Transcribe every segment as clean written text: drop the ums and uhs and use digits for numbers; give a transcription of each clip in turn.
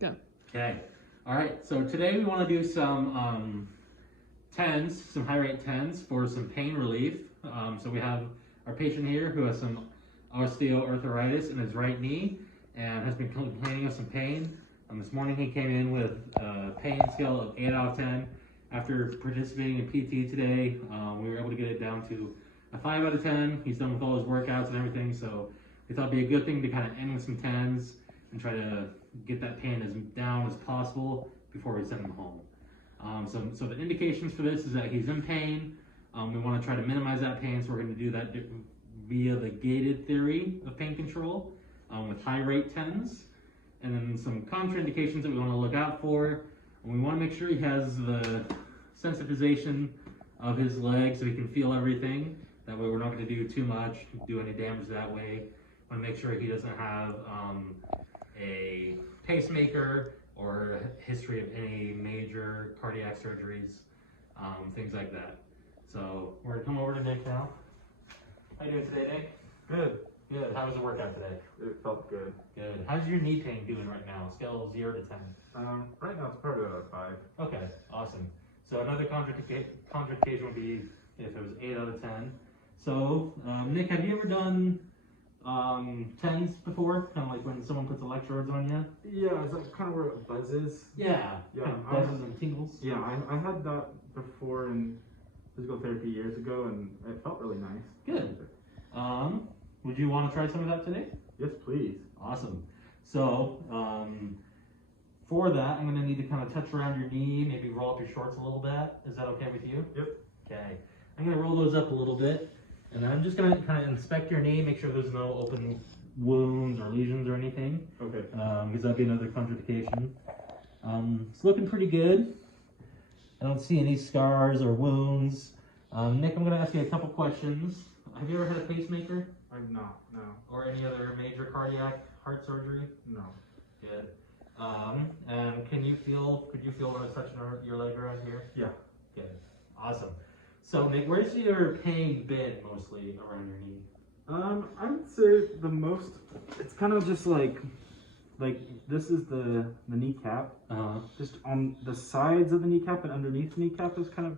Go. Okay. All right. So today we want to do some tens, some high rate tens for some pain relief. So we have our patient here who has some osteoarthritis in his right knee and has been complaining of some pain. This morning he came in with a pain scale of 8 out of 10. After participating in PT today, we were able to get it down to a 5 out of 10. He's done with all his workouts and everything, so we thought it'd be a good thing to kind of end with some 10s and try to get that pain as down as possible before we send him home. So the indications for this is that he's in pain. We want to try to minimize that pain, so we're going to do that via the gated theory of pain control with high rate 10s. And then some contraindications that we want to look out for. And we want to make sure he has the sensitization of his leg so he can feel everything. That way we're not going to do too much, do any damage that way. We want to make sure he doesn't have a pacemaker or a history of any major cardiac surgeries, things like that. So we're going to come over to Nick now. How you doing today, Nick? Good. Good. How was the workout today? It felt good. Good. How's your knee pain doing right now? Scale of 0 to 10. Right now it's probably a 5. Okay, awesome. So another contraindication would be if it was 8 out of 10. So, Nick, have you ever done 10s before? Kind of like when someone puts electrodes on you? Yeah, is that kind of where it buzzes? Yeah. Yeah, Kind of buzzes and tingles. Yeah, I had that before in physical therapy years ago, and it felt really nice. Good. Would you want to try some of that today? Yes, please. Awesome. So, for that, I'm going to need to kind of touch around your knee, maybe roll up your shorts a little bit. Is that okay with you? Yep. Okay. I'm going to roll those up a little bit, and then I'm just going to kind of inspect your knee, make sure there's no open wounds or lesions or anything. Okay. Because that'd be another contraindication. It's looking pretty good. I don't see any scars or wounds. Nick, I'm going to ask you a couple questions. Have you ever had a pacemaker? I'm not, no. Or any other major cardiac heart surgery? No. Good. And could you feel when I was touching your leg around here? Yeah. Good. Awesome. So, Nick, where's your pain been mostly around your knee? I would say the most, it's kind of just like this is the kneecap. Just on the sides of the kneecap and underneath the kneecap is kind of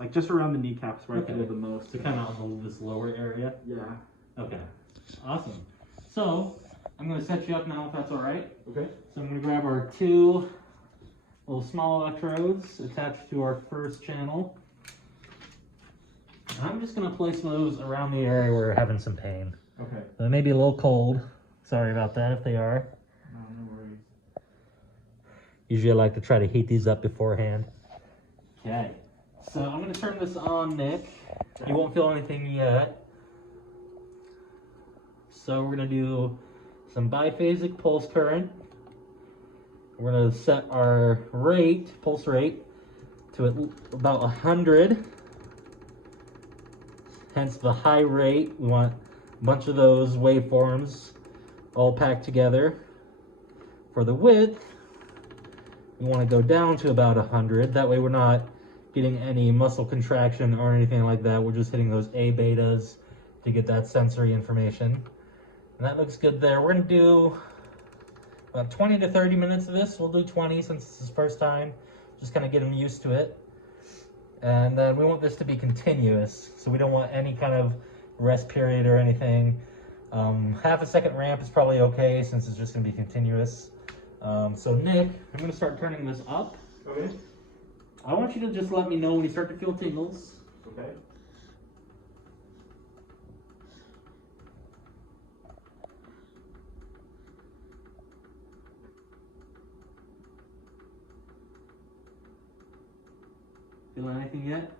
like just around the kneecaps where I feel the most. So kind of on this lower area? Yeah. Okay. Awesome. So, I'm going to set you up now if that's all right. Okay. So I'm going to grab our 2 little small electrodes attached to our first channel. I'm just going to place those around the area where we're having some pain. Okay. They may be a little cold. Sorry about that if they are. No worries. Usually I like to try to heat these up beforehand. Okay. So I'm going to turn this on, Nick. You won't feel anything yet. So we're going to do some biphasic pulse current. We're going to set our rate, pulse rate, to about 100. Hence the high rate. We want a bunch of those waveforms all packed together. For the width, we want to go down to about 100. That way we're not getting any muscle contraction or anything like that. We're just hitting those A betas to get that sensory information. And that looks good there. We're going to do about 20 to 30 minutes of this. We'll do 20 since it's his first time. Just kind of get him used to it. And then we want this to be continuous. So we don't want any kind of rest period or anything. Half a second ramp is probably okay since it's just going to be continuous. So Nick, I'm going to start turning this up. Okay. I want you to just let me know when you start to feel tingles. Okay. Feel anything yet?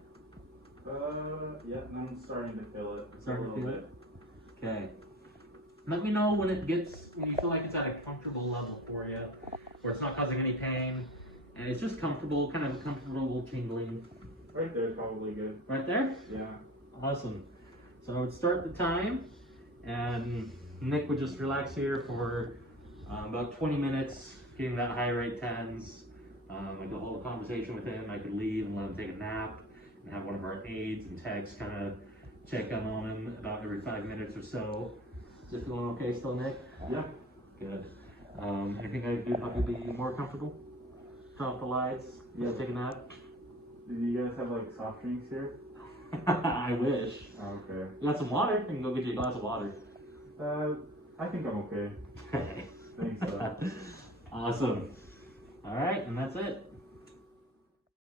Yeah, I'm starting to feel it. Starting to feel it? Okay. Let me know when you feel like it's at a comfortable level for you, where it's not causing any pain, and it's just comfortable, kind of a comfortable tingling. Right there is probably good. Right there? Yeah. Awesome. So I would start the time, and Nick would just relax here for about 20 minutes, getting that high rate 10s. I could hold a conversation with him. I could leave and let him take a nap, and have one of our aides and techs kind of check on him about every 5 minutes or so. Is it feeling okay still, Nick? Yeah. Good. I think I'd probably be more comfortable. Turn off the lights. Yeah, take a nap. Do you guys have like soft drinks here? I wish. Oh, okay. You got some water? I can go get you a glass of water. I think I'm okay. Thanks. Awesome. All right, and that's it.